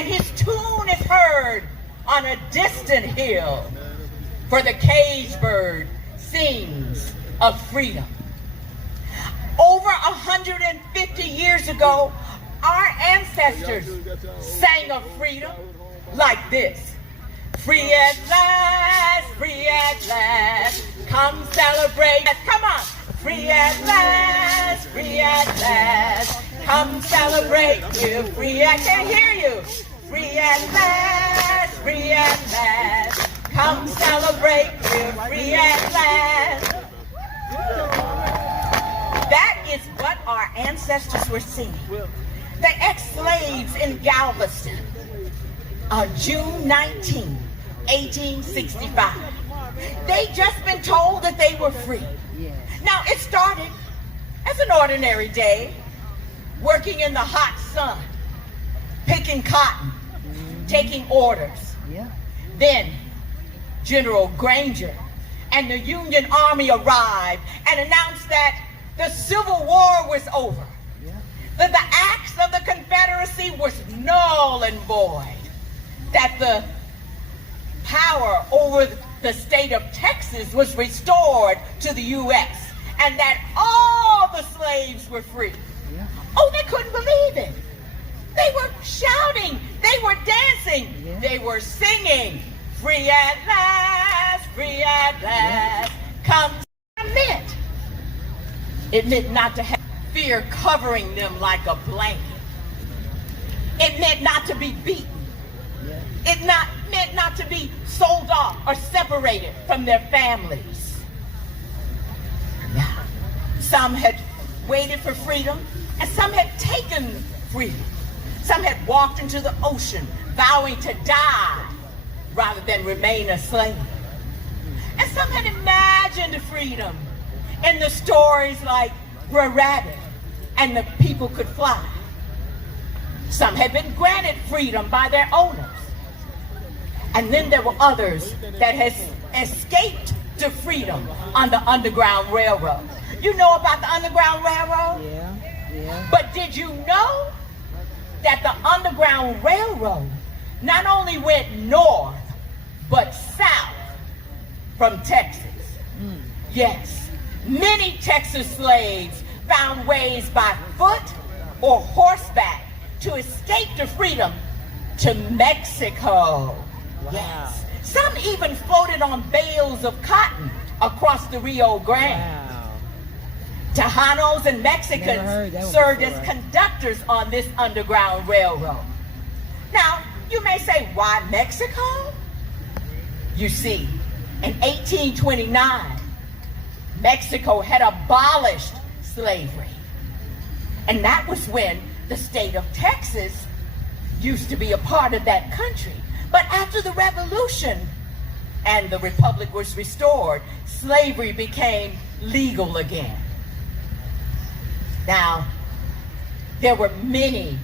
and his tune is heard on a distant hill, for the cage bird sings of freedom. Over 150 years ago, our ancestors sang of freedom like this. Free at last, come celebrate. Come on. Free at last, come celebrate. We're free, I can't hear you. Free at last, come celebrate. We're free at last. That is what our ancestors were singing. The ex-slaves in Galveston, June 19, 1865. They just been told that they were free. Now, it started as an ordinary day, working in the hot sun, picking cotton, taking orders. Then General Granger and the Union Army arrived and announced that the Civil War was over, that the acts of the Confederacy was null and void, that the power over the state of Texas was restored to the U.S., and that all the slaves were free. Oh, they couldn't believe it. They were shouting, they were dancing, they were singing, free at last, come. It meant not to have fear covering them like a blanket. It meant not to be beaten. It meant not to be sold off or separated from their families. Now, some had waited for freedom, and some had taken freedom. Some had walked into the ocean, vowing to die rather than remain a slave. And some had imagined freedom in the stories like Brer Rabbit and the people could fly. Some had been granted freedom by their owners. And then there were others that had escaped to freedom on the Underground Railroad. You know about the Underground Railroad? Yeah. But did you know that the Underground Railroad not only went north, but south from Texas? Yes, many Texas slaves found ways by foot or horseback to escape to freedom to Mexico. Wow. Yes, some even floated on bales of cotton across the Rio Grande. Wow. Tejanos and Mexicans served as conductors on this Underground Railroad. Now, you may say, why Mexico? You see, in 1829, Mexico had abolished slavery. And that was when the state of Texas used to be a part of that country. But after the Revolution and the Republic was restored, slavery became legal again. Now, there were many